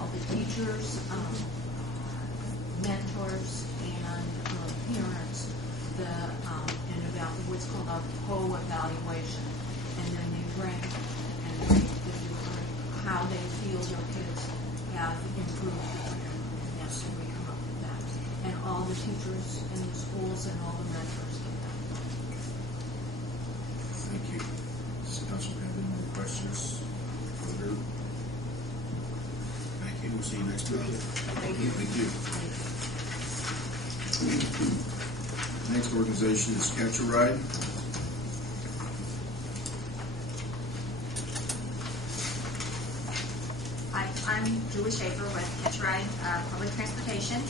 all the teachers, mentors, and parents, and about what's called our co-evaluation. And then they rank and rate the different, how they feel their kids have improved. And yes, we come up with that. And all the teachers in the schools and all the mentors get that. Thank you. Does the council have any more questions for the group? Thank you. We'll see you next month. Thank you. Thank you. Next organization is Catch a Ride. Hi, I'm Julie Schaefer with Catch a Ride Public Transportation.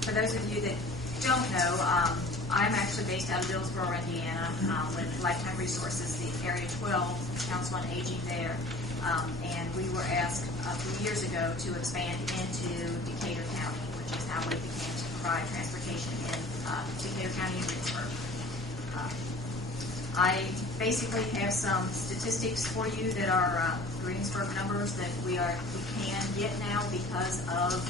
For those of you that don't know, I'm actually based out of Dillsboro, Indiana, with Lifetime Resources, the Area 12 Council on Aging there. And we were asked a few years ago to expand into Decatur County, which is how we began to provide transportation in Decatur County and Greensburg. I basically have some statistics for you that are Greensburg numbers that we can get now because of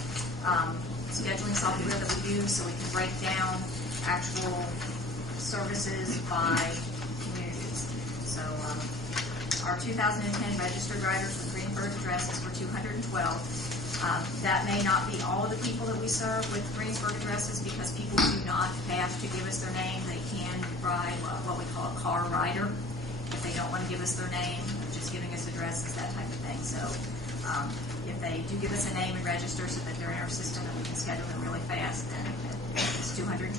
scheduling software that we use, so we can break down actual services by communities. So our 2010 registered riders with Greensburg addresses were 212. That may not be all of the people that we serve with Greensburg addresses because people do not have to give us their name. They can ride what we call a car rider if they don't want to give us their name, just giving us addresses, that type of thing. So if they do give us a name and register so that they're in our system and we can schedule them really fast, then it's 212.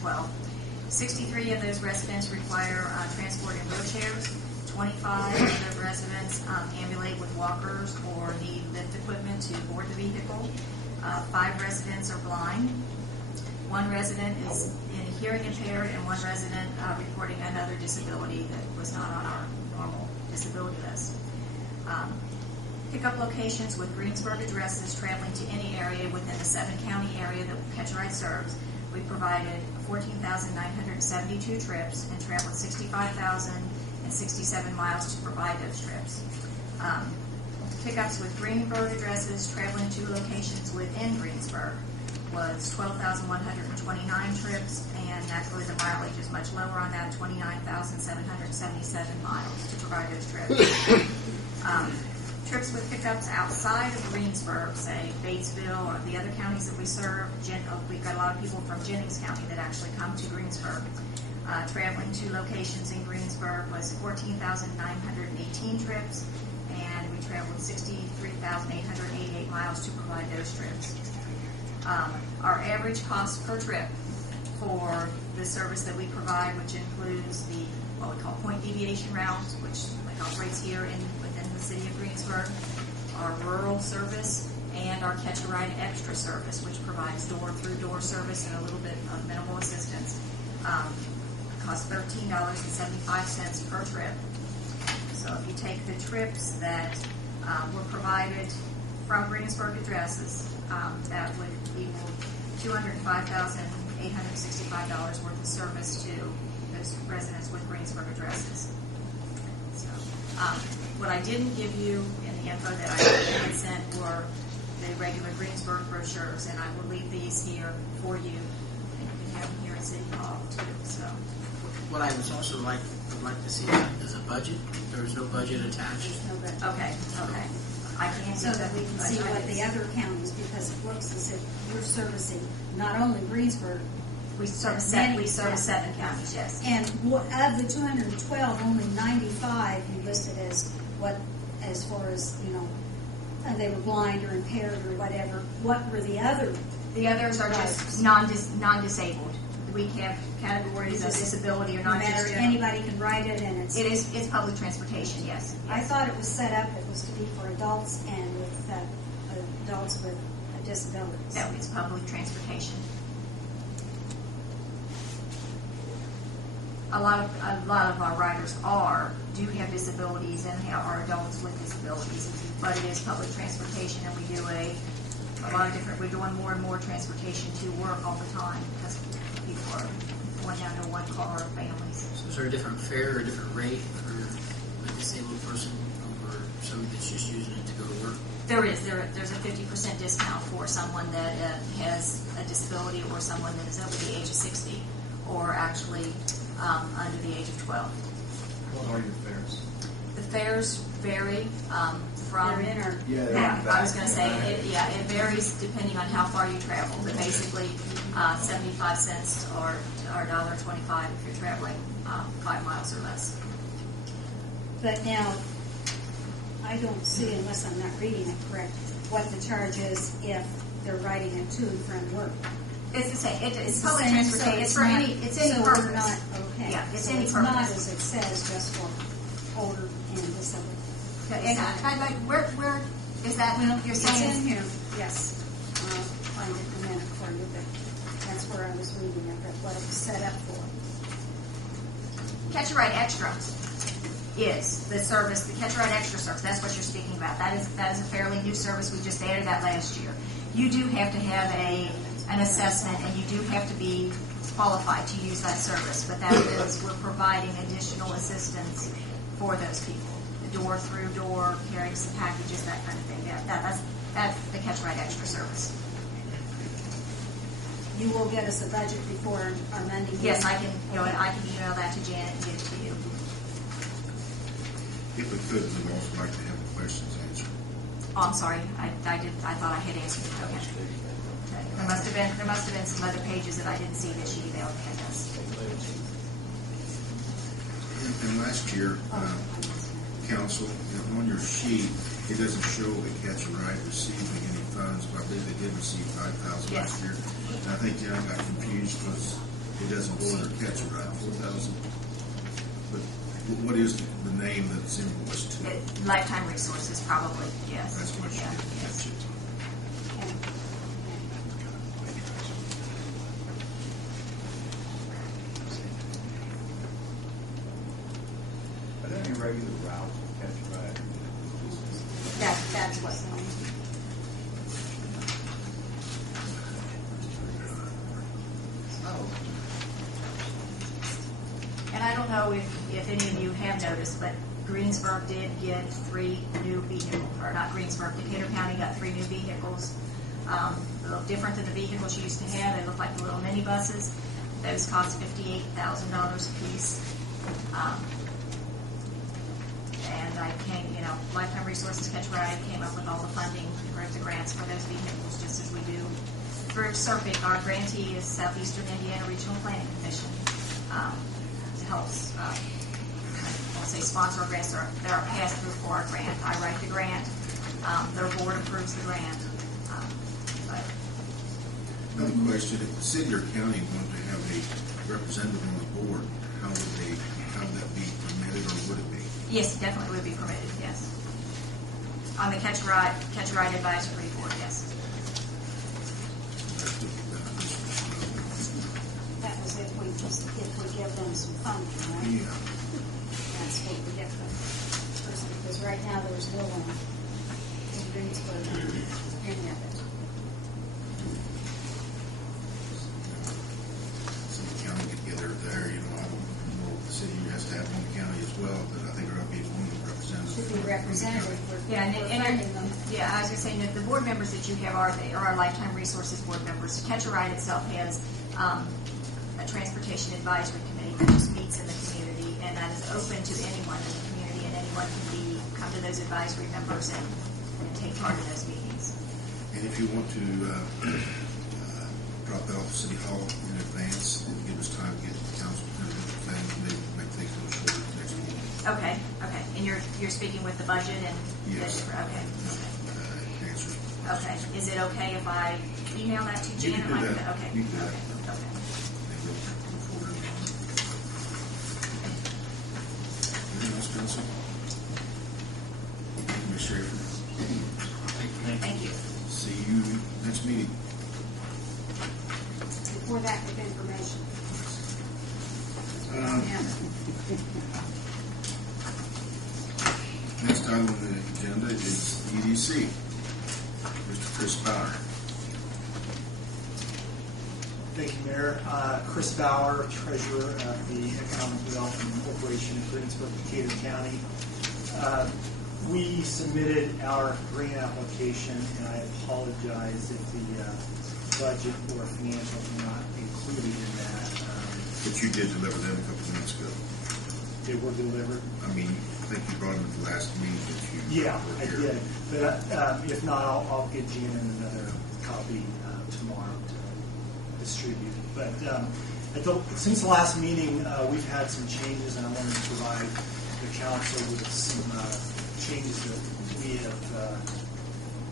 63 of those residents require transport in wheelchairs. 25 of the residents ambulate with walkers or need lift equipment to board the vehicle. 5 residents are blind. 1 resident is hearing impaired, and 1 resident reporting another disability that was not on our normal disability list. Pickup locations with Greensburg addresses traveling to any area within the 7-county area that Catch a Ride serves. We provided 14,972 trips and traveled 65,067 miles to provide those trips. Pickups with Greensburg addresses traveling to locations within Greensburg was 12,129 trips, and naturally the mileage is much lower on that, 29,777 miles to provide those trips. Trips with pickups outside of Greensburg, say Batesville or the other counties that we serve, we've got a lot of people from Jennings County that actually come to Greensburg. Traveling to locations in Greensburg was 14,918 trips, and we traveled 63,888 miles to provide those trips. Our average cost per trip for the service that we provide, which includes the what we call point deviation routes, which operates here within the city of Greensburg, our rural service, and our Catch a Ride Extra service, which provides door-through-door service and a little bit of minimal assistance. Costs $13.75 per trip. So if you take the trips that were provided from Greensburg addresses, that would equal $205,865 worth of service to those residents with Greensburg addresses. So what I didn't give you in the info that I had sent were the regular Greensburg brochures, and I will leave these here for you, and you can have them here at City Hall too. So. What I would also like to see is a budget. There is no budget attached. There's no budget. Okay. I can So that we can see what the other counties, because it looks as if you're servicing not only Greensburg. We service 7 counties, yes. And of the 212, only 95 you listed as far as, they were blind or impaired or whatever. What were the other? The others are just non-disabled. We have categories of disability or not No matter, just anybody can ride it, and it's public transportation, yes. I thought it was set up, it was to be for adults and with adults with disabilities. No, it's public transportation. A lot of our riders do have disabilities and are adults with disabilities, but it is public transportation, and we do a lot of different. We're doing more and more transportation to work all the time because people are going down to one car families. So is there a different fare or a different rate for a disabled person over somebody that's just using it to go to work? There's a 50% discount for someone that has a disability or someone that is over the age of 60 or actually under the age of 12. What are your fares? The fares vary from... They're in our, Yeah, I was going to say, it varies depending on how far you travel, but basically 75 cents or $1.25 if you're traveling 5 miles or less. but now, I don't see, unless I'm not reading it correct, what the charge is if they're riding it to and from work. It's the same. It's the public same, transportation. so It's for not- any. It's any so purpose. we're not, okay. Yeah, it's so any it's purpose. not as it says just for older and disabled. And I'd like where is that? Well, You're it's saying in here, yes. I'll find it in a minute for you, but that's where I was reading it, but what it was set up for. Catch a Ride Extra is the service. The Catch a Ride Extra service. That's what you're speaking about. That is a fairly new service. We just added that last year. You do have to have an assessment, and you do have to be qualified to use that service. But that is, we're providing additional assistance for those people. The door through door, carrying some packages, that kind of thing. That's the Catch a Ride Extra service. You will get us a budget before our Monday meeting? Yes, I can. I can email that to Janet and get it to you. If we could, we'd also like to have the questions answered. Oh, I'm sorry. I thought I had answered it. Okay. There must have been some other pages that I didn't see that she emailed me, I guess. And last year, council, on your sheet, it doesn't show a Catch a Ride receiving any funds, but I believe they did receive $5,000 Yes. last year. And I think John got confused because it doesn't go under Catch a Ride, 4,000. But what is the name that it's invoiced to? Lifetime Resources, probably. Yes. That's what you Yeah, did. yes. Gotcha. Are there any regular routes to Catch a Ride? That's what. Oh. And I don't know if any of you have noticed, but Greensburg did get 3 new vehicles, or not Greensburg, Decatur County got 3 new vehicles. A little different than the vehicles you used to have. They look like the little minibuses. Those cost $58,000 a piece. And I came, Lifetime Resources Catch a Ride came up with all the funding, the grants for those vehicles, just as we do for SERPIC. Our grantee is Southeastern Indiana Regional Planning Commission. Helps, I'll say sponsor grants. They're a pass-through for our grant. I write the grant. Their board approves the grant. But Another question, if the city or county wanted to have a representative on the board, how would that be permitted, or would it be? yes, it definitely would be permitted, yes. On the Catch a Ride Advisory Board, yes. That was if we give them some funding, right? Yeah. That's what we get the person, because right now there's no one in Greensburg, any of it. So the county could get there, I don't know if the city has to have one county as well, but I think there ought to be one representative. Should be representative, we're Yeah, we're and funding them. yeah, I was going to say, the board members that you have are our Lifetime Resources board members. Catch a Ride itself has a transportation advisory committee that just meets in the community, and that is open to anyone in the community, and anyone can come to those advisory members and take part in those meetings. And if you want to drop that off to City Hall in advance, and give us time to get the council to thing, maybe make things a little shorter next meeting. Okay. And you're speaking with the budget and Yes. Okay. Answers. Okay. Is it okay if I email that to You Janet? can do that. Okay. You can do that. Okay. Anything else, council? Ms. Schaefer? Thank you. See you next meeting. Before that, with information. Next item on the agenda is EDC. Mr. Chris Bauer. Thank you, Mayor. Chris Bauer, Treasurer of the Economic Development Corporation of Greensburg, Decatur County. We submitted our grant application, and I apologize if the budget or financials were not included in that. But you did deliver them a couple of minutes ago. They were delivered. I mean, I think you brought them at the last meeting that you Yeah, were I here. did. But if not, I'll get Jan another copy tomorrow to distribute. But since the last meeting, we've had some changes, and I wanted to provide the council with some changes that we have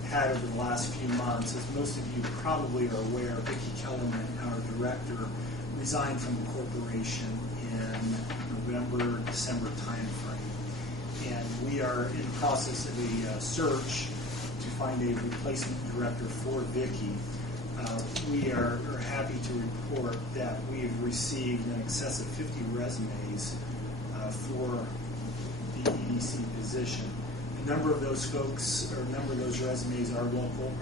had over the last few months. As most of you probably are aware, Vicki Kellerman, our director, resigned from the corporation in November, December timeframe. And we are in the process of a search to find a replacement director for Vicki. We are happy to report that we've received in excess of 50 resumes for the EDC position. A number of those folks, or a number of those resumes are local,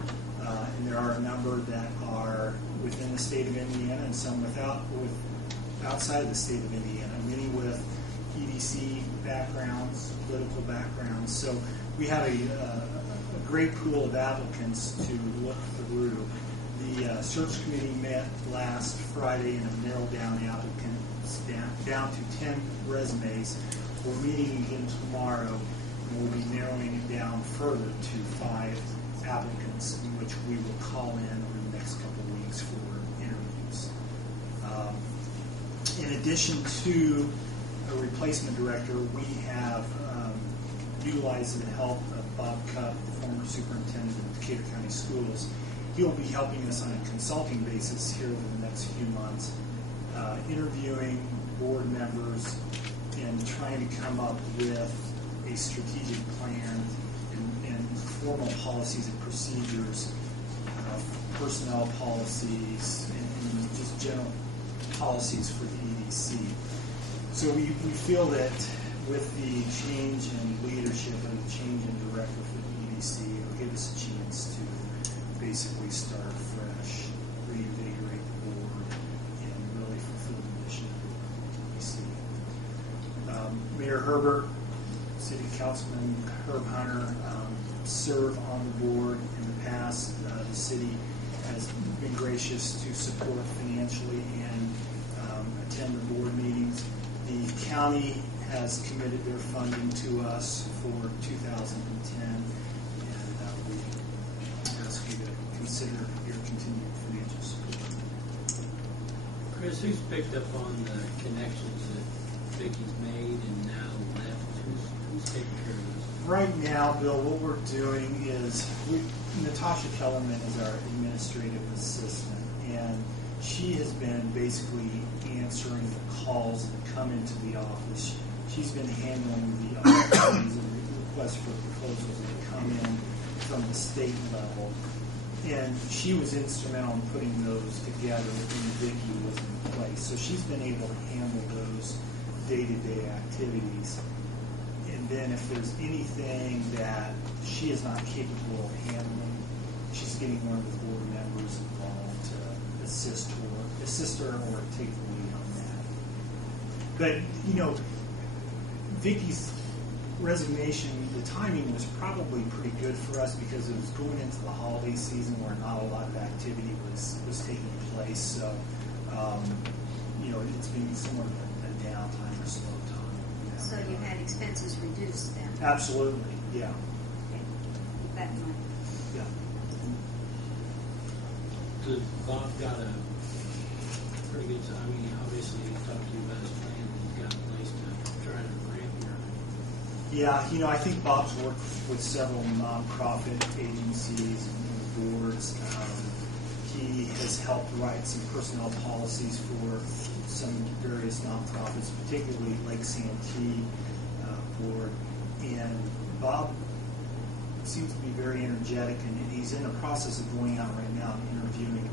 and there are a number that are within the state of Indiana and some outside of the state of Indiana, many with EDC backgrounds, political backgrounds. So we have a great pool of applicants to look through. The search committee met last Friday and have narrowed down the applicants down to 10 resumes. We're meeting again tomorrow, and we'll be narrowing it down further to 5 applicants, in which we will call in over the next couple of weeks for interviews. In addition to a replacement director, we have utilized the help of Bob Cupp, former superintendent of Decatur County Schools. He'll be helping us on a consulting basis here over the next few months, interviewing board members and trying to come up with a strategic plan and formal policies and procedures, personnel policies, and just general policies for the EDC. So we feel that with the change in leadership and the change in director for the EDC, it'll give us a chance to basically start fresh, reinvigorate the board, and really fulfill the mission of the EDC. Mayor Herbert, City Councilman Herb Hunter serve on the board in the past. The city has been gracious to support financially and attend the board meetings. The county has committed their funding to us for 2010, and we ask you to consider your continued financial support. Chris, who's picked up on the connections that Vicky's made and now left? Who's taking care of this? Right now, Bill, what we're doing is Natasha Kellerman is our administrative assistant, and she has been basically answering the calls that come into the office. She's been handling the opportunities and requests for proposals that come in from the state level. And she was instrumental in putting those together when Vicki was in place. So she's been able to handle those day-to-day activities. And then if there's anything that she is not capable of handling, she's getting one of the board members involved to assist her or take the lead on that. But, you know, Vicki's resignation, the timing was probably pretty good for us because it was going into the holiday season where not a lot of activity was taking place. So, you know, it's been somewhat of a downtime or slow time. Yeah. So you had expenses reduced then? Absolutely, yeah. Okay. Keep that in mind. Yeah. Does Bob got a pretty good, I mean, obviously he talked to you about his plan, he's got a place to try to ramp your. Yeah, you know, I think Bob's worked with several nonprofit agencies and boards. He has helped write some personnel policies for some various nonprofits, particularly Lake Santee board. And Bob seems to be very energetic, and he's in the process of going out right now and interviewing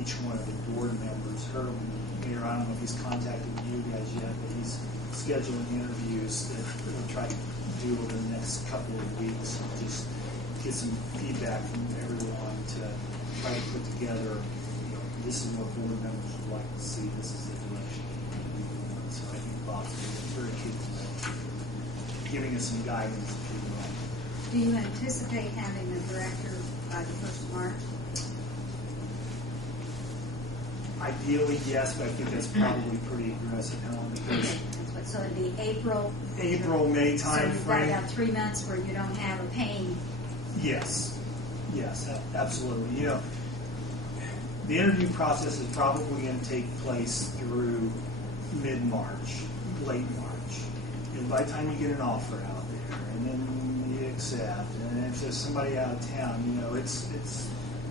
each one of the board members. Herb, Mayor, I don't know if he's contacted you guys yet, but he's scheduling interviews that we'll try to do over the next couple of weeks and just get some feedback from everyone to try to put together, you know, this is what board members would like to see, this is the direction we want. So I think Bob's very capable of giving us some guidance, if you will. Do you anticipate having a director by the 1st of March? Ideally, yes, but I think that's probably pretty aggressive, Helen, because That's what, so it'd be April. May So you've got timeframe. about 3 months where you don't have a pain. Yes, absolutely. You know, the interview process is probably going to take place through mid-March, late March. And by the time you get an offer out there, and then you accept, and if there's somebody out of town, you know, it's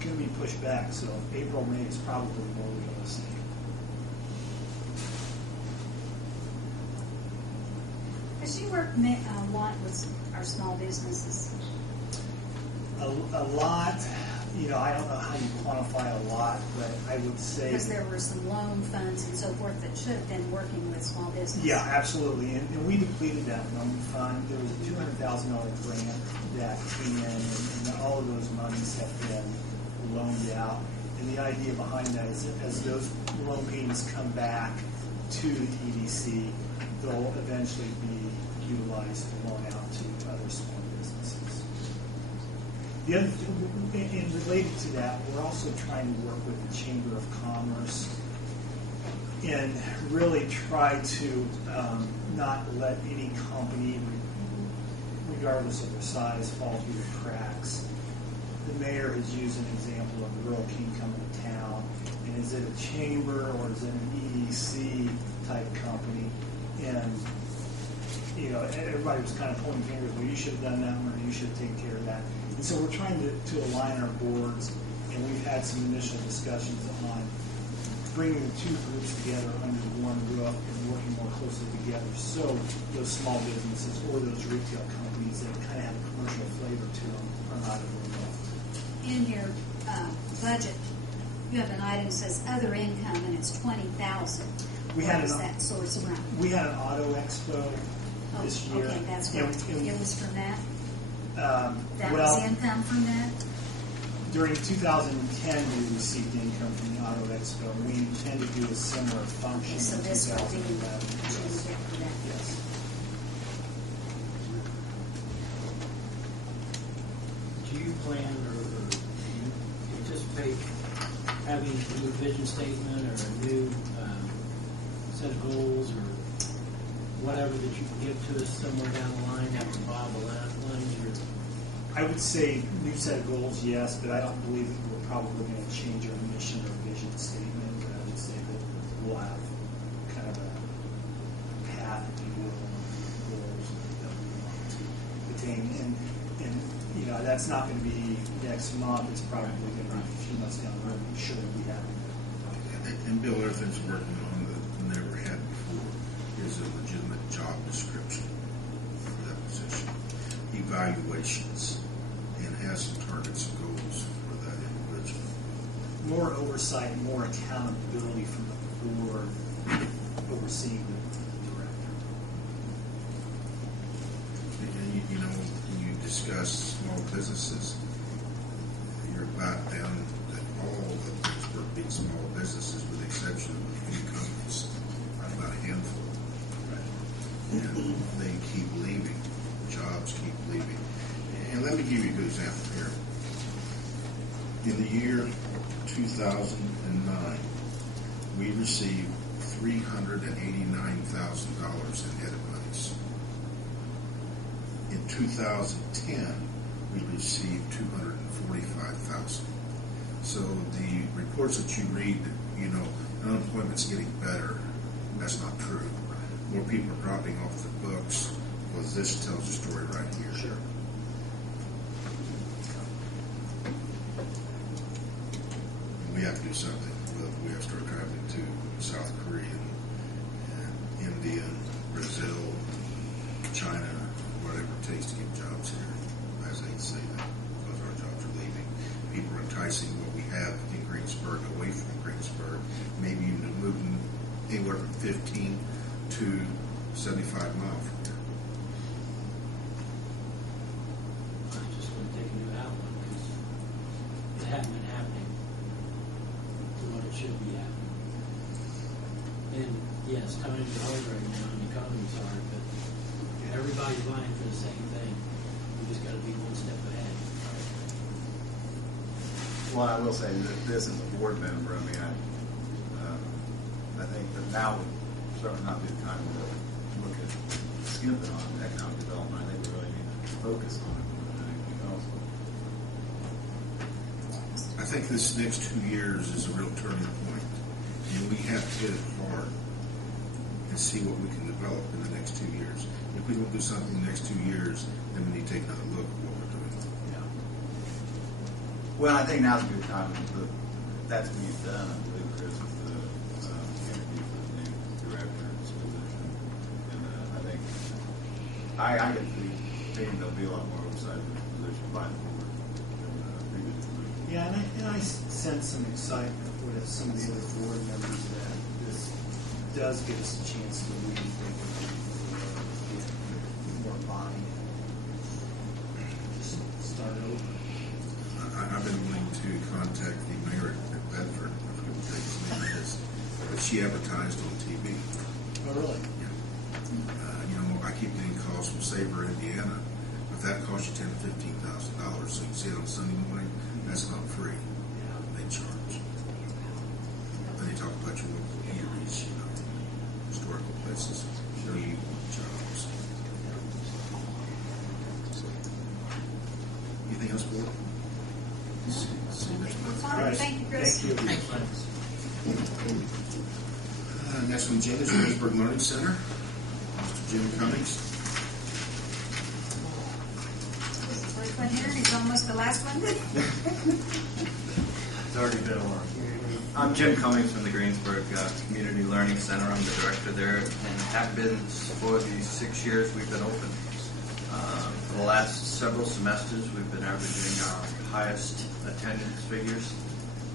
going to be pushed back. So April, May is probably more realistic. Does she work a lot with our small businesses? A lot, you know, I don't know how you quantify a lot, but I would say. Because there were some loan funds and so forth that should have been working with small businesses. Yeah, absolutely. And we depleted that loan fund. There was a $200,000 grant that came in, and all of those monies have been loaned out. And the idea behind that is that as those loan payments come back to the EDC, they'll eventually be utilized to loan out to other small businesses. The other thing, and related to that, we're also trying to work with the Chamber of Commerce and really try to not let any company, regardless of their size, fall through the cracks. The mayor has used an example of Rural King coming to town, and is it a chamber or is it an EDC type company? And you know, everybody was kind of pointing fingers. Well, you should have done that one, or you should have taken care of that. And so we're trying to align our boards, and we've had some initial discussions on bringing the two groups together under one roof and working more closely together, so those small businesses or those retail companies that kind of have a commercial flavor to them are not involved. In your budget, you have an item that says other income, and it's $20,000. We What had is an- that source around? We had an auto expo this year. Okay, that's what it was from that? That well, was income from that? during 2010, we received income from the auto expo. We intend to do a similar function So in this will be 2011. change Yes. after that. Yes. Do you plan or do you anticipate having a new vision statement or a new set of goals or whatever that you can give to us somewhere down the line after Bob outlines your? I would say new set of goals, yes, but I don't believe that we're probably going to change our mission or vision statement. But I would say that we'll have kind of a path, if you will, of goals that we want to attain. And you know, that's not going to be next month. It's probably going to be a few months down the road. Make sure that we have it. And Bill, other things we're working on that we never had before is a legitimate job description for that position, evaluations, and has some targets and goals for that individual. More oversight, more accountability from the board overseeing the director. And you know, when you discuss small businesses, you're about down to all of Greensburg being small businesses with the exception of a few companies, about a handful. And they keep leaving, jobs keep leaving. And let me give you a good example here. In the year 2009, we received $389,000 in edit monies. In 2010, we received $245,000. So the reports that you read, you know, unemployment's getting better, that's not true. More people are dropping off the books, because this tells the story right here. Sure. We have to do something. We have to start traveling to South Korea and India, Brazil, China, whatever it takes to get jobs here. As they say that, because our jobs are leaving. People are enticing what we have in Greensburg away from Greensburg, maybe even moving anywhere from 15 to 75 miles from here. I just want to take a new outlook because it hadn't been happening to what it should be happening. And yes, times are hard right now and the economy's hard, but everybody's vying for the same thing. We just got to be one step ahead. Well, I will say that this is a board member. I mean, I think that now would certainly not be the time to look at skimping on economic development. I think we really need to focus on it more than anything else. I think this next 2 years is a real turning point, and we have to hit it hard and see what we can develop in the next 2 years. If we don't do something in the next 2 years, then we need to take another look at what we're doing. Yeah. Well, I think now's a good time. That's being done. I believe Chris is the interview for the new director's position, and I think I get the feeling there'll be a lot more oversight of this position by the board than previously. Yeah, and I sense some excitement with some of the other board members that this does give us a chance to really think get more body. Just start over. I've been willing to contact the mayor at Bedford, I forget what his name is, but she advertised on TV. Oh, really? Yeah. I keep getting calls from Sabre, Indiana. If that costs you $10,000 to $15,000, so you can see it on Sunday morning, that's not free. They charge. Then they talk about your local eateries, historical places, need jobs. Anything else, board? See you next month. All right, thank you, Chris. Thank you. Thanks. Next on the agenda is Greensburg Learning Center. Mr. Jim Cummings. This is the first one here, and it's almost the last one. It's already been a while. I'm Jim Cummings from the Greensburg Community Learning Center. I'm the director there and have been for the 6 years we've been open. For the last several semesters, we've been averaging our highest attendance figures.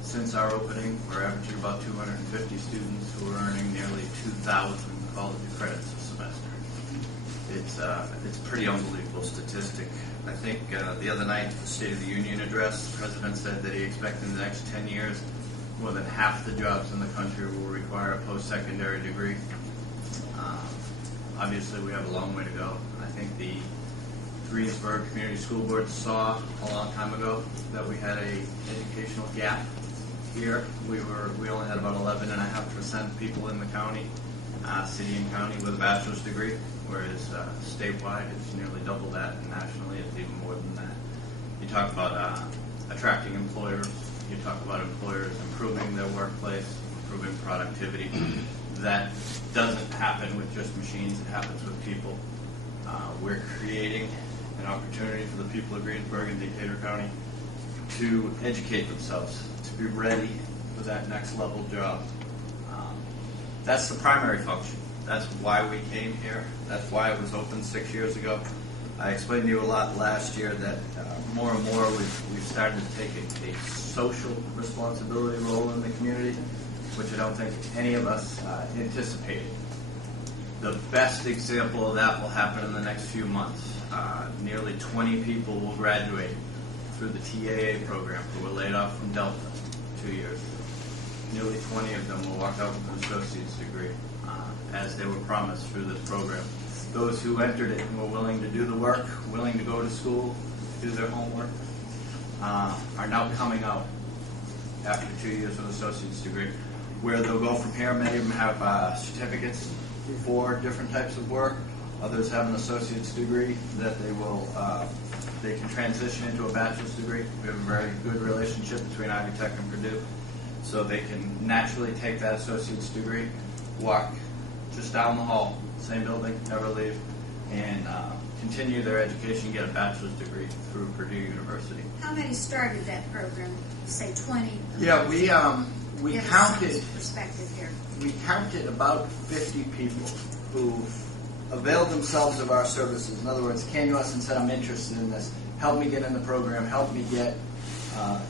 Since our opening, we're averaging about 250 students who are earning nearly 2,000 college credits a semester. It's a pretty unbelievable statistic. I think the other night, the State of the Union address, the president said that he expects in the next 10 years, more than half the jobs in the country will require a post-secondary degree. Obviously, we have a long way to go. I think the Greensburg Community School Board saw a long time ago that we had a educational gap here. We only had about 11.5% people in the county, city and county, with a bachelor's degree, whereas statewide it's nearly double that, and nationally it's even more than that. You talk about attracting employers. You talk about employers improving their workplace, improving productivity. That doesn't happen with just machines. It happens with people. We're creating an opportunity for the people of Greensburg and Decatur County to educate themselves, to be ready for that next level job. That's the primary function. That's why we came here. That's why it was open 6 years ago. I explained to you a lot last year that more and more we've started to take a social responsibility role in the community, which I don't think any of us anticipated. The best example of that will happen in the next few months. Nearly 20 people will graduate through the TAA program who were laid off from Delta 2 years ago. Nearly 20 of them will walk out with an associate's degree, as they were promised through this program. Those who entered it and were willing to do the work, willing to go to school, do their homework, are now coming out after 2 years with an associate's degree, where they'll go from here. Many of them have certificates for different types of work. Others have an associate's degree that they can transition into a bachelor's degree. We have a very good relationship between Ivy Tech and Purdue, so they can naturally take that associate's degree, walk just down the hall, same building, never leave, and continue their education, get a bachelor's degree through Purdue University. How many started that program? Say 20. Yeah, we Give us counted. some perspective here. We counted about 50 people who availed themselves of our services. In other words, came to us and said, I'm interested in this. Help me get in the program. Help me get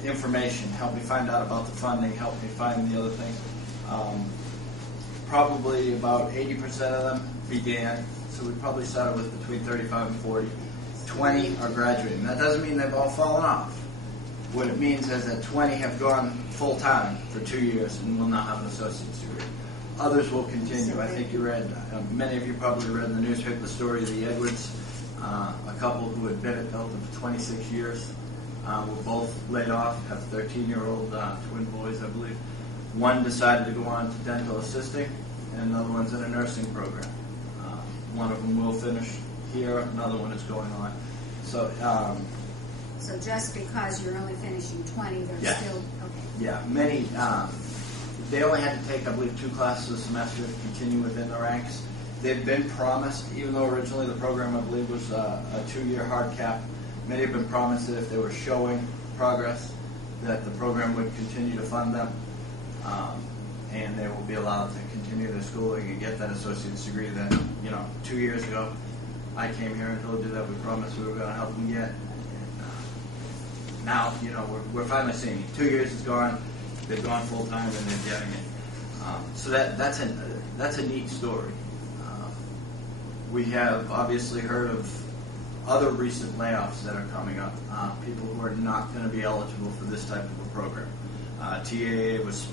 information. Help me find out about the funding. Help me find the other things. Probably about 80% of them began. So we probably started with between 35 and 40. 20 are graduating. That doesn't mean they've all fallen off. What it means is that 20 have gone full-time for 2 years and will now have an associate's degree. Others will continue. I think you read, many of you probably read in the newspaper the story of the Edwards A couple who had been at Delta for 26 years were both laid off, have 13-year-old twin boys, I believe. One decided to go on to dental assisting, and another one's in a nursing program. One of them will finish here, another one is going on. So, So just because you're only finishing 20, they're Yeah. still, okay. yeah, many, they only had to take, I believe, 2 classes a semester to continue within the ranks. They've been promised, even though originally the program, I believe, was a 2-year hard cap, many have been promised that if they were showing progress, that the program would continue to fund them, and they will be allowed to continue their schooling and get that associate's degree that, 2 years ago, I came here and told you that we promised we were going to help them get. And now, we're finally seeing it. 2 years is gone, they've gone full-time, and they're getting it. So that's a neat story. We have obviously heard of other recent layoffs that are coming up, people who are not going to be eligible for this type of a program. TAA was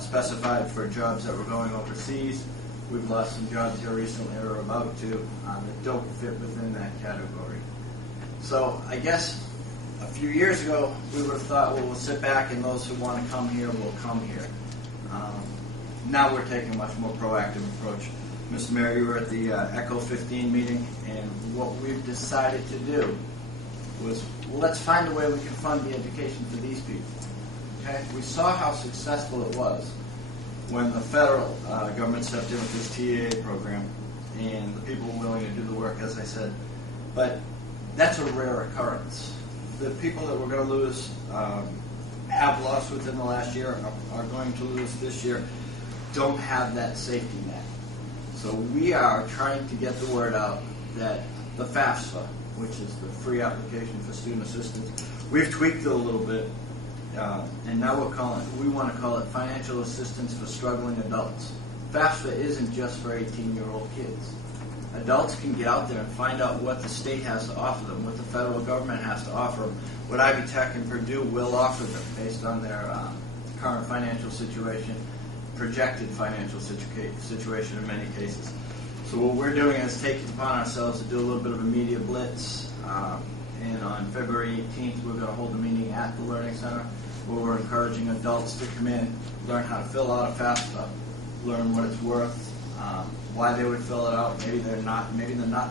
specified for jobs that were going overseas. We've lost some jobs here recently, or are about to, that don't fit within that category. So I guess a few years ago, we would have thought, well, we'll sit back and those who want to come here will come here. Now we're taking a much more proactive approach. Mr. Mayor, you were at the ECHO 15 meeting, and what we've decided to do was, well, let's find a way we can fund the education for these people. Okay? We saw how successful it was when the federal government stepped in with this TAA program, and the people were willing to do the work, as I said. But that's a rare occurrence. The people that we're going to lose have lost within the last year and are going to lose this year don't have that safety net. So we are trying to get the word out that the FAFSA, which is the free application for student assistance, we've tweaked it a little bit, and now we want to call it financial assistance for struggling adults. FAFSA isn't just for 18-year-old kids. Adults can get out there and find out what the state has to offer them, what the federal government has to offer them, what Ivy Tech and Purdue will offer them based on their current financial situation, projected financial situation in many cases. So what we're doing is taking upon ourselves to do a little bit of a media blitz, and on February 18th we're going to hold a meeting at the Learning Center where we're encouraging adults to come in, learn how to fill out a FAFSA, learn what it's worth, why they would fill it out. Maybe they're not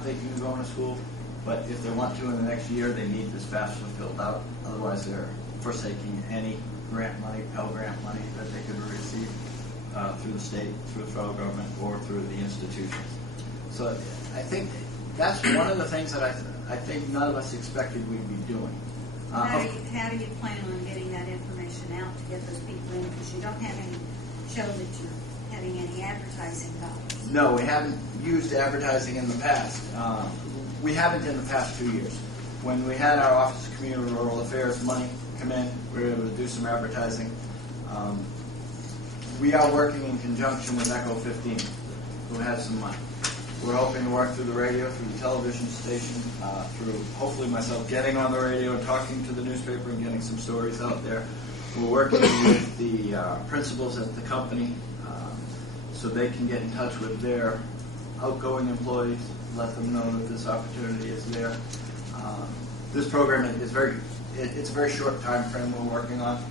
thinking of going to school, but if they want to in the next year, they need this FAFSA filled out. Otherwise, they're forsaking any grant money, Pell Grant money that they could receive through the state, through the federal government, or through the institutions. So I think that's one of the things that I think none of us expected we'd be doing. How do you plan on getting that information out to get those people in? Because you don't have any show that you're having any advertising dollars. No, we haven't used advertising in the past. We haven't in the past 2 years. When we had our Office of Community and Rural Affairs money come in, we were able to do some advertising. We are working in conjunction with ECHO 15, who has some money. We're hoping to work through the radio, through the television station, through hopefully myself getting on the radio and talking to the newspaper and getting some stories out there. We're working with the principals at the company so they can get in touch with their outgoing employees, let them know that this opportunity is there. This program is it's a very short time frame we're working on.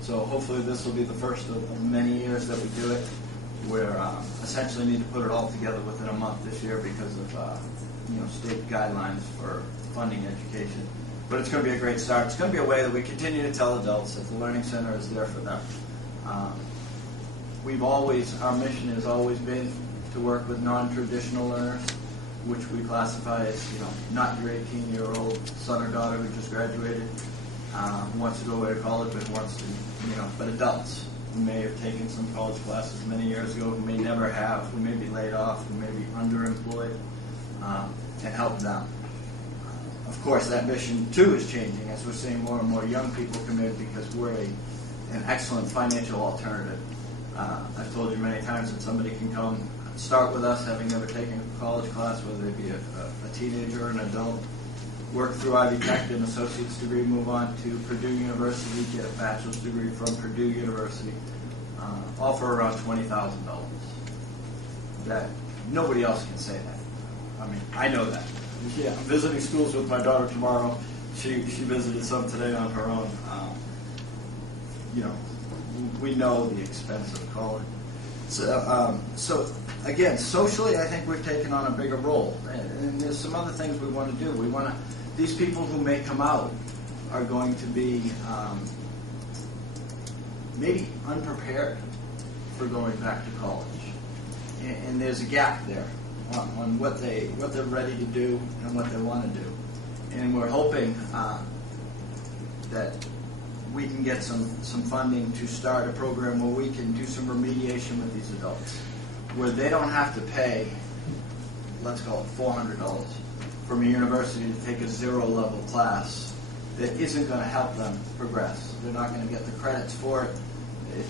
So hopefully this will be the first of many years that we do it. We're essentially need to put it all together within a month this year because of state guidelines for funding education. But it's going to be a great start. It's going to be a way that we continue to tell adults that the Learning Center is there for them. Our mission has always been to work with non-traditional learners, which we classify as not your 18-year-old son or daughter who just graduated, who wants to go away to college, but wants to, but adults who may have taken some college classes many years ago, who may never have, who may be laid off, who may be underemployed, and help them. Of course, that mission too is changing as we're seeing more and more young people come in because we're an excellent financial alternative. I've told you many times that somebody can come start with us having never taken a college class, whether they be a teenager or an adult, work through Ivy Tech, get an associate's degree, move on to Purdue University, get a bachelor's degree from Purdue University, all for around $20,000. That nobody else can say that. I mean, I know that. Yeah, I'm visiting schools with my daughter tomorrow. She visited some today on her own. We know the expense of college. So again, socially, I think we've taken on a bigger role, and there's some other things we want to do. We want to. These people who may come out are going to be maybe unprepared for going back to college, and there's a gap there on what they're ready to do and what they want to do, and we're hoping that we can get some funding to start a program where we can do some remediation with these adults, where they don't have to pay, let's call it $400 from a university to take a zero-level class that isn't going to help them progress. They're not going to get the credits for it.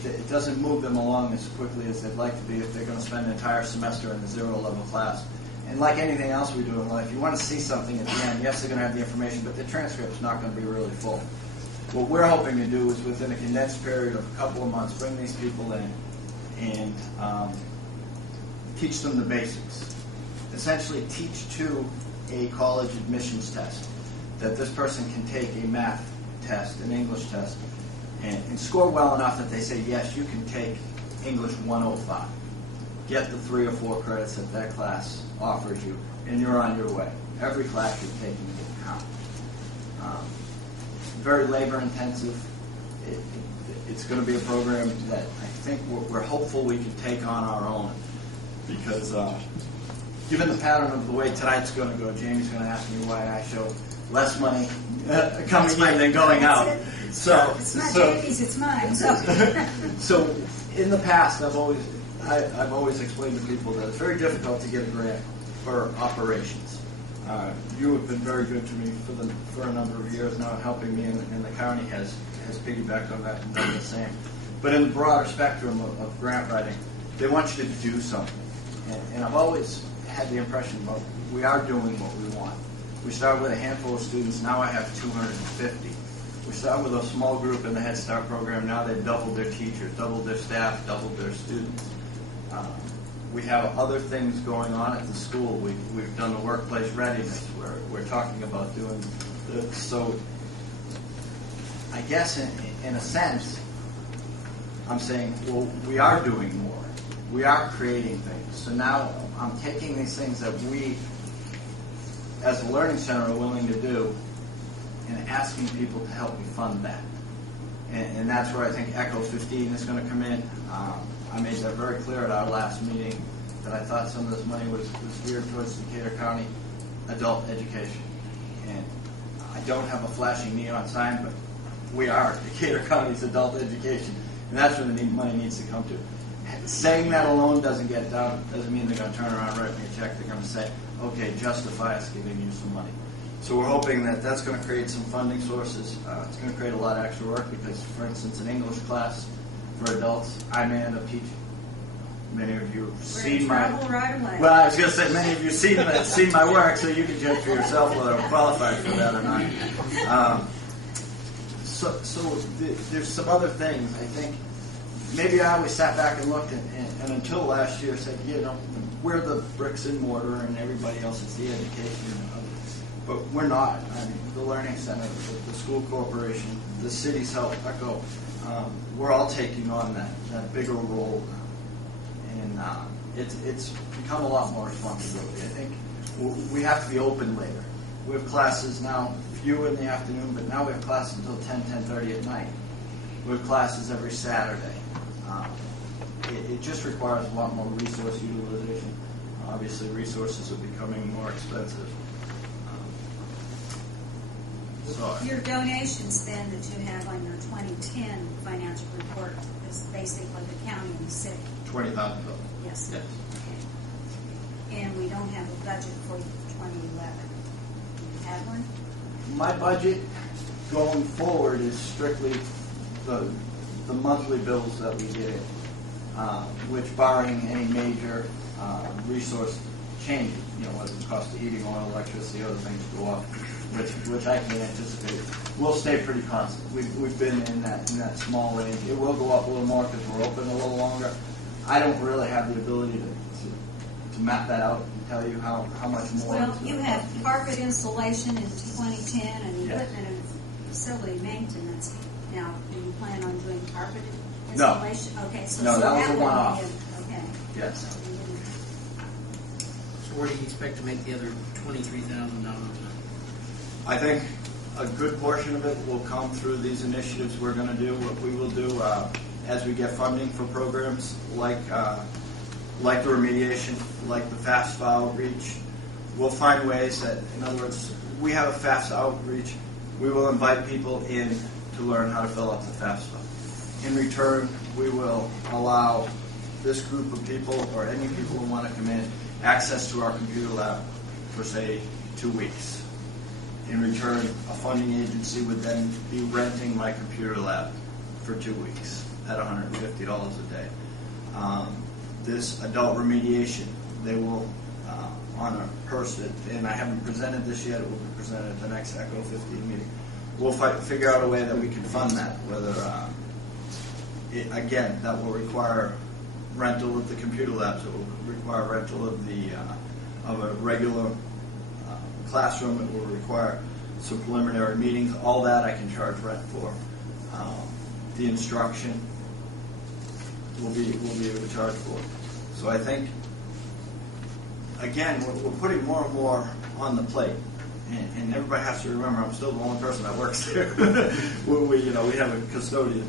It doesn't move them along as quickly as they'd like to be if they're going to spend an entire semester in the zero-level class. And like anything else we do in life, you want to see something at the end. Yes, they're going to have the information, but the transcript's not going to be really full. What we're hoping to do is within a condensed period of a couple of months, bring these people in and teach them the basics. Essentially teach to a college admissions test that this person can take a math test, an English test, and score well enough that they say, yes, you can take English 105. Get the 3 or 4 credits that class offers you, and you're on your way. Every class you're taking will count. Very labor intensive. It's going to be a program that I think we're hopeful we can take on our own, because given the pattern of the way tonight's going to go, Jamie's going to ask me why I show less money coming in than going out. So it's not Jamie's, it's mine. So in the past, I've always explained to people that it's very difficult to get a grant for operations. You have been very good to me for a number of years now, helping me, and the county has piggybacked on that and done the same. But in the broader spectrum of grant writing, they want you to do something. And I've always had the impression, well, we are doing what we want. We started with a handful of students, now I have 250. We started with a small group in the Head Start program, now they've doubled their teachers, doubled their staff, doubled their students. We have other things going on at the school. We've done the workplace readiness, where we're talking about doing this. So I guess in a sense, I'm saying, well, we are doing more. We are creating things. So now I'm taking these things that we, as a learning center, are willing to do, and asking people to help me fund that. And that's where I think Echo 15 is going to come in. I made that very clear at our last meeting, that I thought some of this money was geared towards Decatur County adult education. And I don't have a flashing neon sign, but we are Decatur County's adult education. And that's where the money needs to come to. Saying that alone doesn't get it done. Doesn't mean they're going to turn around and write me a check. They're going to say, okay, justify us giving you some money. So we're hoping that that's going to create some funding sources. It's going to create a lot of extra work because, for instance, an English class for adults, I may end up teaching. Many of you have seen my... Right away. Well, I was going to say, many of you have seen my work, so you can judge for yourself whether I'm qualified for that or not. So there's some other things. I think maybe I always sat back and looked and until last year said, we're the bricks and mortar and everybody else is the education. But we're not. I mean, the Learning Center, the school corporation, the city's help, Echo, we're all taking on that bigger role. And it's become a lot more responsibility. I think we have to be open later. We have classes now, few in the afternoon, but now we have classes until 10:30 at night. We have classes every Saturday. It just requires a lot more resource utilization. Obviously, resources are becoming more expensive. Your donations then that you have on your 2010 financial report is basically the county and the city. $20,000. Yes. Yes. Okay. And we don't have a budget for 2011. Do you have one? My budget going forward is strictly the monthly bills that we get in, which barring any major resource changes, whether the cost of heating oil, electricity, other things go up, which I can anticipate will stay pretty constant. We've been in that small range. It will go up a little more because we're open a little longer. I don't really have the ability to map that out tell you how much more. Well, you have carpet installation in 2010 and Yes. equipment and facility maintenance. Now, do you plan on doing carpet No. installation? Okay, so No, that was a would be one-off. Okay. Yes. So we didn't- So where do you expect to make the other $23,000? I think a good portion of it will come through these initiatives we're going to do. What we will do as we get funding for programs like the remediation, like the FAFSA outreach, we'll find ways that, in other words, we have a FAFSA outreach. We will invite people in to learn how to fill out the FAFSA. In return, we will allow this group of people or any people who want to come in access to our computer lab for, say, 2 weeks. In return, a funding agency would then be renting my computer lab for 2 weeks at $150 a day. This adult remediation, they will, on a person, and I haven't presented this yet, it will be presented at the next ECHO 15 meeting. We'll figure out a way that we can fund that, whether, again, that will require rental of the computer labs, it will require rental of a regular classroom, it will require some preliminary meetings, all that I can charge rent for. The instruction we'll be able to charge for. So I think, again, we're putting more and more on the plate, and everybody has to remember I'm still the only person that works there. we have a custodian,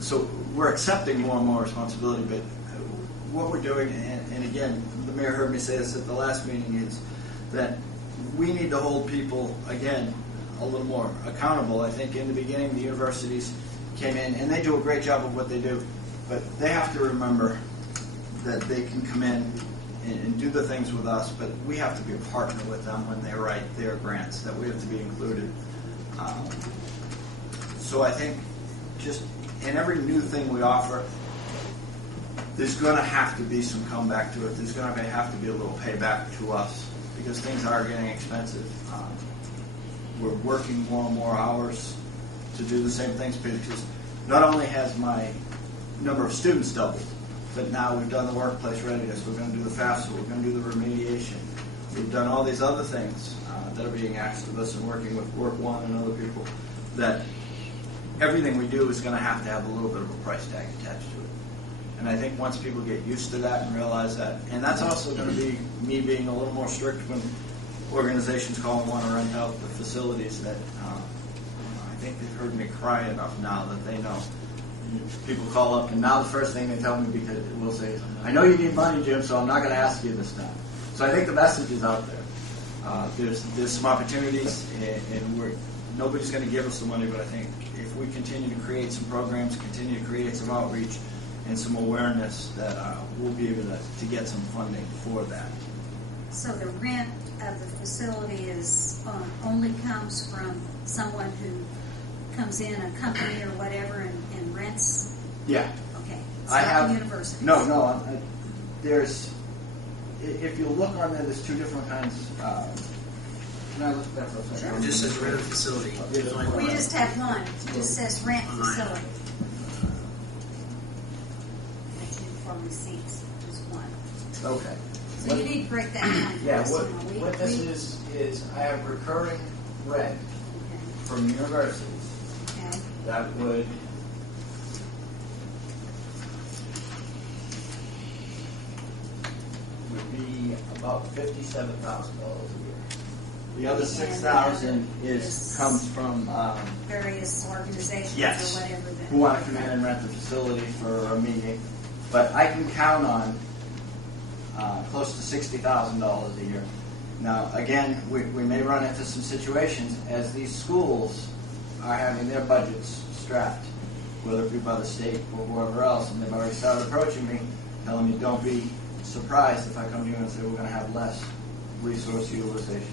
so we're accepting more and more responsibility. But what we're doing, and again, the mayor heard me say this at the last meeting, is that we need to hold people, again, a little more accountable. I think in the beginning the universities came in, and they do a great job of what they do, but they have to remember that they can come in and do the things with us, but we have to be a partner with them when they write their grants, that we have to be included. So I think just in every new thing we offer, there's going to have to be some comeback to it. There's going to have to be a little payback to us because things are getting expensive. We're working more and more hours to do the same things because not only has my number of students doubled, but now we've done the workplace readiness, we're going to do the FAFSA, we're going to do the remediation. We've done all these other things that are being asked of us and working with Work One and other people, that everything we do is going to have a little bit of a price tag attached to it. And I think once people get used to that and realize that, and that's also going to be me being a little more strict when organizations call and want to rent out the facilities, that I think they've heard me cry enough now that they know. People call up, and now the first thing they tell me, because we'll say, I know you need money, Jim, so I'm not going to ask you this time. So I think the message is out there. There's some opportunities, and nobody's going to give us the money, but I think if we continue to create some programs, continue to create some outreach and some awareness, that we'll be able to get some funding for that. So the rent of the facility is only comes from someone who comes in, a company or whatever, and rents? Yeah. Okay. It's I not have the university. No. There's, if you look on there, there's two different kinds. Can I look back for a second? It just says rent a facility. There's only We one. just have one. It just says rent facility. That's you for receipts, just one. Okay. So you need to break that down for Yeah, us. what this is I have recurring rent from universities Okay. that would be about $57,000 a year. The other 6,000 comes from Various organizations yes, or whatever. That who want to come in and rent the facility for a meeting. But I can count on close to $60,000 a year. Now, again, we may run into some situations as these schools are having their budgets strapped, whether it be by the state or whoever else, and they've already started approaching me, telling me, don't be surprised if I come to you and say we're going to have less resource utilization,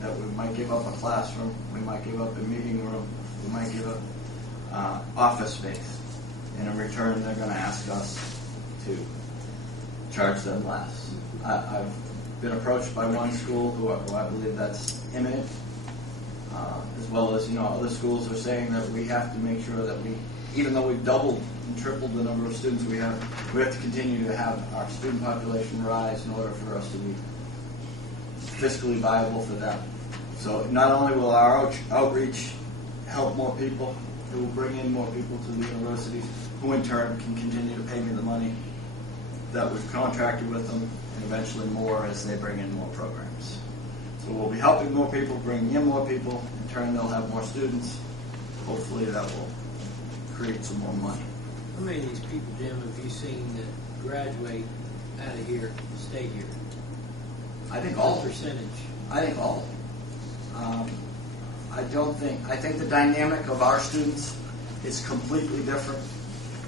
that we might give up a classroom, we might give up a meeting room, we might give up office space, and in return they're going to ask us to charge them less. I've been approached by one school who I believe that's imminent, as well as other schools are saying that we have to make sure that even though we've doubled and tripled the number of students we have to continue to have our student population rise in order for us to be fiscally viable for them. So not only will our outreach help more people, it will bring in more people to the universities, who in turn can continue to pay me the money that we've contracted with them, and eventually more as they bring in more programs. So we'll be helping more people, bringing in more people. In turn, they'll have more students. Hopefully that will create some more money. How many of these people, Jim, have you seen that graduate out of here, stay here? I think all. What percentage? I think all. I think the dynamic of our students is completely different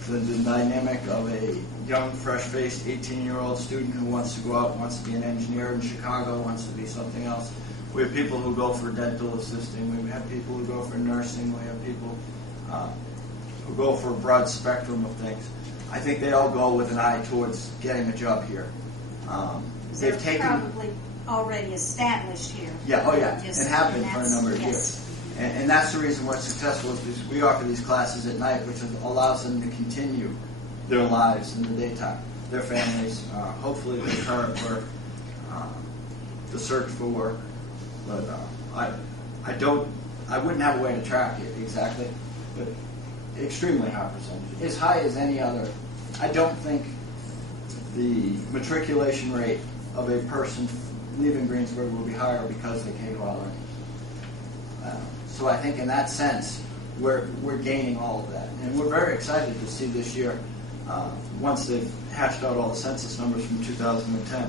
than the dynamic of a young, fresh-faced 18-year-old student who wants to go out, wants to be an engineer in Chicago, wants to be something else. We have people who go for dental assisting. We have people who go for nursing. We have people who go for a broad spectrum of things. I think they all go with an eye towards getting a job here. They're probably already established here. Yeah, oh yeah, Just- and have been and for a that's- number of yes. years. And that's the reason we're successful, is because we offer these classes at night, which allows them to continue their lives in the daytime, their families, hopefully their current work, the search for work. But I wouldn't have a way to track it exactly, but extremely high percentage, as high as any other. I don't think the matriculation rate of a person leaving Greensburg will be higher because they came to our learning. So I think in that sense, we're gaining all of that. And we're very excited to see this year, once they've hashed out all the census numbers from 2010,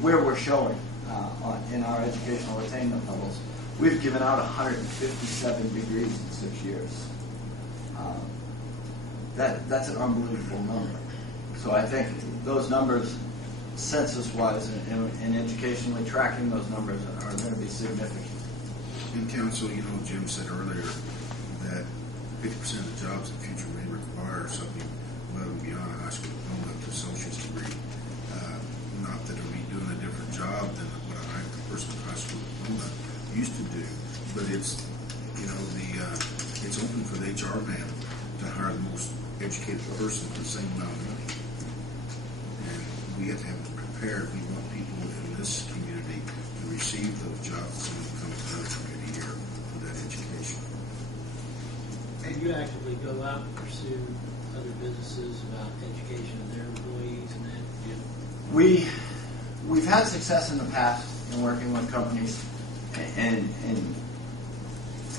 where we're showing in our educational attainment levels. We've given out 157 degrees in 6 years. That's an unbelievable number. So I think those numbers, census-wise and educationally tracking those numbers, are going to be significant. In council, Jim said earlier that 50% of the jobs in the future may require something above and beyond a high school diploma up to associate's degree. Not that it'll be doing a different job than what a person with a high school diploma used to do, but it's open for the HR panel to hire the most educated person for the same amount of money. And we have to have it prepared. We want people in this community to receive those jobs and come to another community here for that education. Do you actively go out and pursue other businesses about education of their employees and that? We've had success in the past in working with companies, and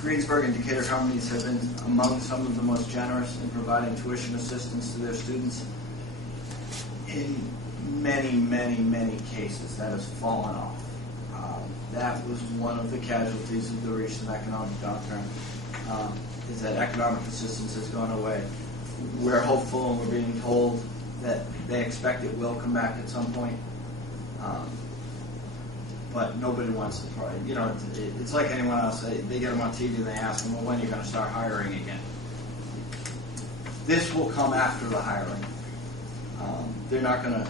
Greensburg and Decatur companies have been among some of the most generous in providing tuition assistance to their students. In many, many, many cases, that has fallen off. That was one of the casualties of the recent economic downturn, is that economic assistance has gone away. We're hopeful, and we're being told that they expect it will come back at some point. But nobody wants to try. It's like anyone else. They get them on TV and they ask them, well, when are you going to start hiring again? This will come after the hiring. They're not going to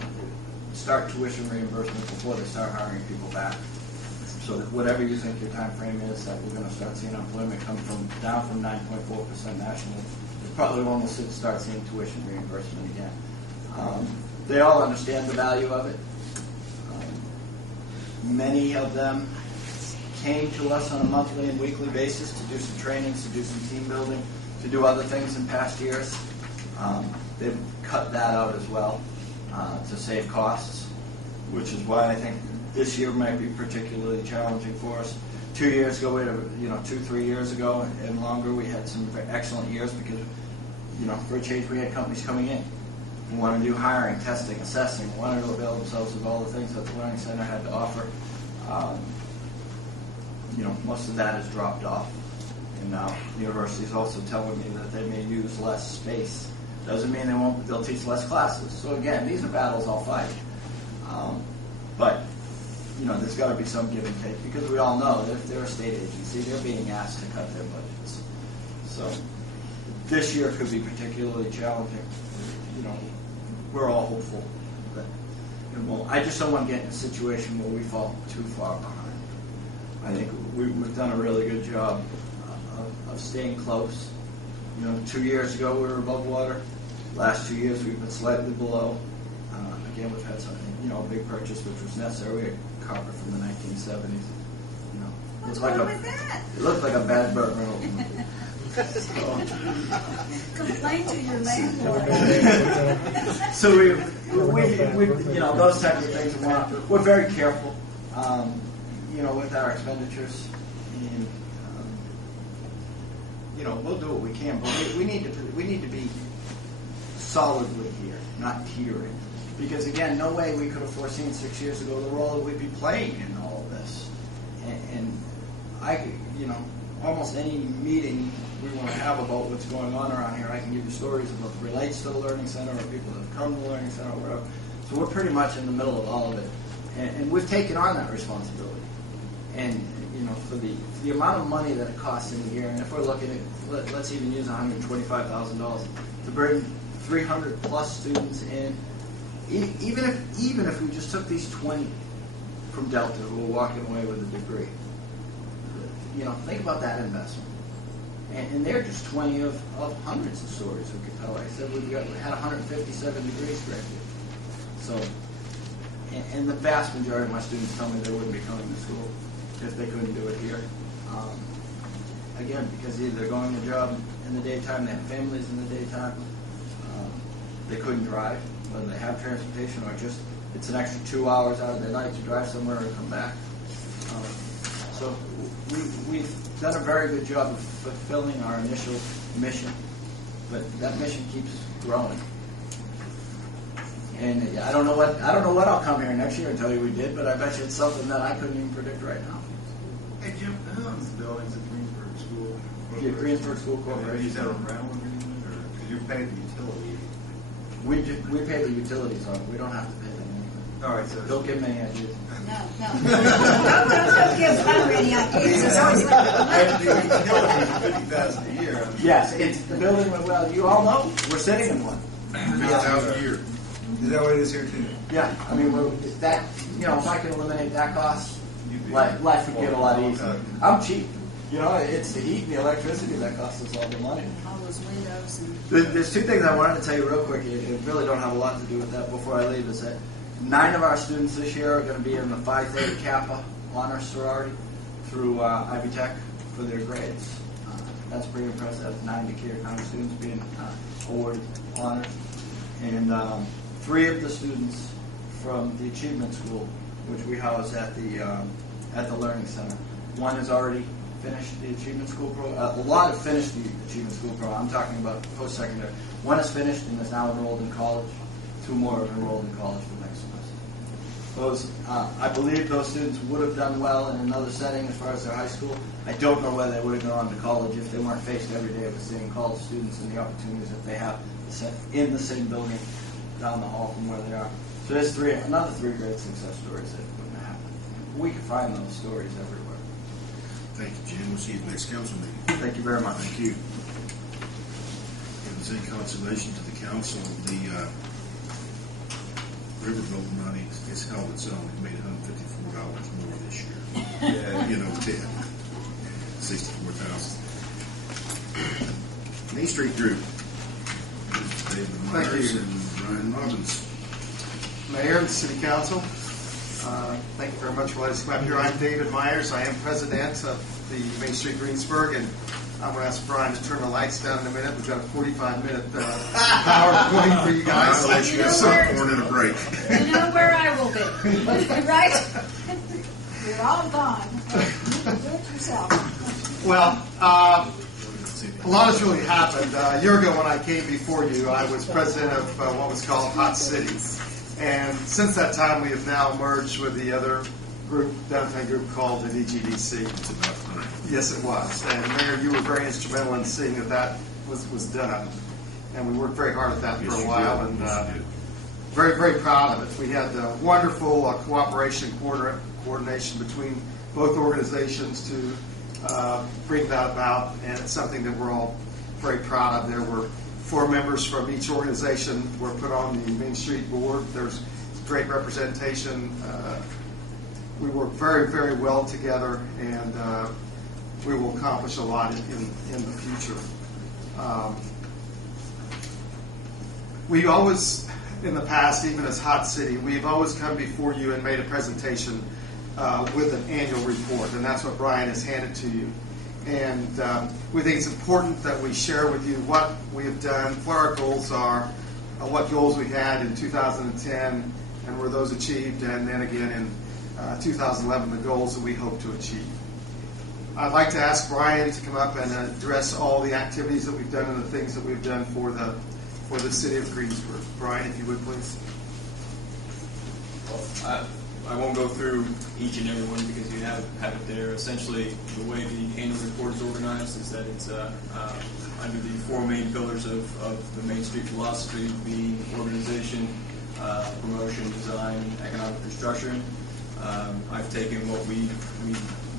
start tuition reimbursement before they start hiring people back. So that whatever you think your time frame is, that we're going to start seeing unemployment come down from 9.4% nationally, it's probably when we'll start seeing tuition reimbursement again. They all understand the value of it. Many of them came to us on a monthly and weekly basis to do some trainings, to do some team building, to do other things in past years. They've cut that out as well to save costs, which is why I think this year might be particularly challenging for us. 2 years ago, 2-3 years ago and longer, we had some excellent years because, for a change, we had companies coming in who wanted to do hiring, testing, assessing, wanted to avail themselves of all the things that the Learning Center had to offer. Most of that has dropped off. And now the university is also telling me that they may use less space. Doesn't mean they'll teach less classes. So again, these are battles I'll fight. But there's got to be some give and take, because we all know that if they're a state agency, they're being asked to cut their budgets. So this year could be particularly challenging. We're all hopeful that I just don't want to get in a situation where we fall too far behind. I think we've done a really good job of staying close. 2 years ago we were above water. Last 2 years we've been slightly below. again, we've had some, a big purchase which was necessary. We had carpet from the 1970s. What's Looked like wrong with that? It looked like a bad Burt Reynolds movie. Complain to your landlord. So we those types of things. We're very careful, with our expenditures, and we'll do what we can, but we need to be solidly here, not teetering, because again, no way we could have foreseen 6 years ago the role that we'd be playing in all of this, and I, almost any meeting we want to have about what's going on around here, I can give you stories about that relates to the Learning Center or people that have come to the Learning Center or whatever. So we're pretty much in the middle of all of it, and we've taken on that responsibility. And for the amount of money that it costs in a year, and if we're looking at, let's even use $125,000 to bring 300 plus students in, even if we just took these 20 from Delta who are walking away with a degree, think about that investment. And they're just 20 of hundreds of stories we could tell. Like I said, we had 157 degrees granted. So, and the vast majority of my students tell me they wouldn't be coming to school if they couldn't do it here. Again, because either they're going to a job in the daytime, they have families in the daytime, they couldn't drive, whether they have transportation or just it's an extra 2 hours out of their night to drive somewhere and come back. So we've done a very good job of fulfilling our initial mission, but that mission keeps growing. And I don't know what I'll come here next year and tell you we did, but I bet you it's something that I couldn't even predict right now. Hey Jim, who owns the buildings at Greensburg School? Yeah, Greensburg School Corporation. Is that a rental agreement, or because you pay the utility? We pay the utilities on it. We don't have to pay them anything. All right, so Don't give me any ideas. No. Don't give her any ideas. It's always the utilities are $50,000 a year. Yes, it's the building. Well, you all know we're sitting in one. 50,000 a year. Is that what it is here too? Yeah, I mean if that. If I can eliminate that cost, life would get a lot easier. I'm cheap. It's the heat and the electricity that costs us all the money. all those windows and. There's two things I wanted to tell you real quick. It really don't have a lot to do with that before I leave. Is that 9 of our students this year are going to be in the Phi Theta Kappa honor sorority through Ivy Tech for their grades. That's pretty impressive. 9 Decatur County students being awarded honors. And 3 of the students from the Achievement School, which we house at the Learning Center. One has already finished the Achievement School program. A lot have finished the Achievement School program. I'm talking about post-secondary. One is finished and is now enrolled in college. 2 more are enrolled in college for next semester. I believe those students would have done well in another setting as far as their high school. I don't know whether they would have gone on to college if they weren't faced every day with seeing college students and the opportunities that they have in the same building down the hall from where they are. So there's another 3 great success stories that wouldn't happen. We can find those stories everywhere. Thank you, Jim. We'll see you at the next council meeting. Thank you very much. Thank you. If there's any consolation to the council, the riverboat money is held its own. It made $154 more this year. Yeah. 64,000. Main Street Group. David Thank Myers you. and Brian Robbins. Mayor and City Council, thank you very much for letting us come up here. I'm David Myers. I am president of the Main Street Greensburg, and I'm going to ask Brian to turn the lights down in a minute. We've got a 45-minute PowerPoint for you guys. I'll let you get some corn in a break. You know where I will be, right? You're all gone. Do it yourself. Well, a lot has really happened. A year ago when I came before you, I was president of what was called Hot City. And since that time, we have now merged with the other group, downtown group called the DGDC. It's about time. Yes, it was. And Mayor, you were very instrumental in seeing that was done. And we worked very hard at that for a while. And very, very proud of it. We had wonderful cooperation coordination between both organizations to bring that about, and it's something that we're all very proud of. There were 4 members from each organization were put on the Main Street board. There's great representation. We work very, very well together, and we will accomplish a lot in the future. We always in the past, even as Hot City, we've always come before you and made a presentation with an annual report, and that's what Brian has handed to you. And we think it's important that we share with you what we have done, what our goals are, what goals we had in 2010, and were those achieved, and then again in 2011, the goals that we hope to achieve. I'd like to ask Brian to come up and address all the activities that we've done and the things that we've done for the city of Greensburg. Brian, if you would, please. Well, I won't go through each and every one because you have it there. Essentially, the way the annual report is organized is that it's under the four main pillars of the Main Street philosophy, being organization, promotion, design, and economic restructuring. I've taken what we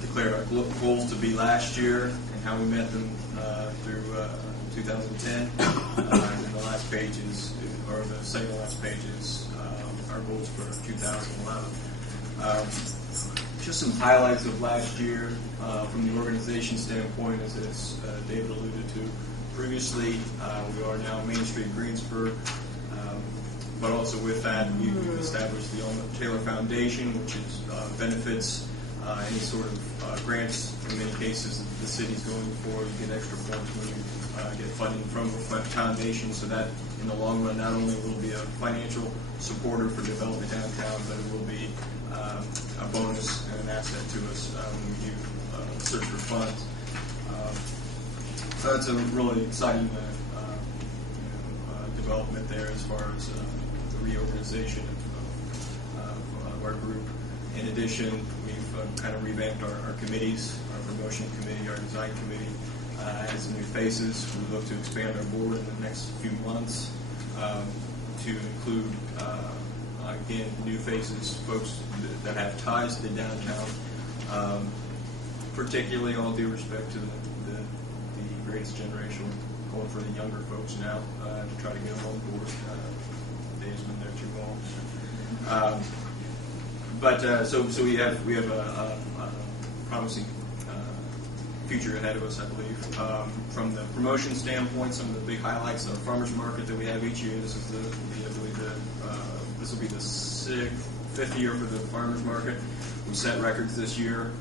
declared our goals to be last year and how we met them through 2010. And then the last page is, or the second to last page is our goals for 2011. Just some highlights of last year from the organization standpoint, as David alluded to previously. We are now Main Street Greensburg, but also with that, we've established the Elmer Taylor Foundation, which is benefits any sort of grants. In many cases, the city's going for, you get extra points when you get funding from a foundation, so that in the long run not only will be a financial supporter for development downtown, but it will be a bonus and an asset to us when we do search for funds. So that's a really exciting development there as far as the reorganization of our group. In addition, we've kind of revamped our committees, our promotion committee, our design committee, added some new faces. We look to expand our board in the next few months to include, again, new faces, folks that have ties to downtown, particularly, all due respect to the greatest generation. We're going for the younger folks now to try to get them on board. Dave's been there too long. So we have a promising future ahead of us, I believe. From the promotion standpoint, some of the big highlights of the farmers market that we have each year. This is this will be the fifth year for the farmers market. We set records this year.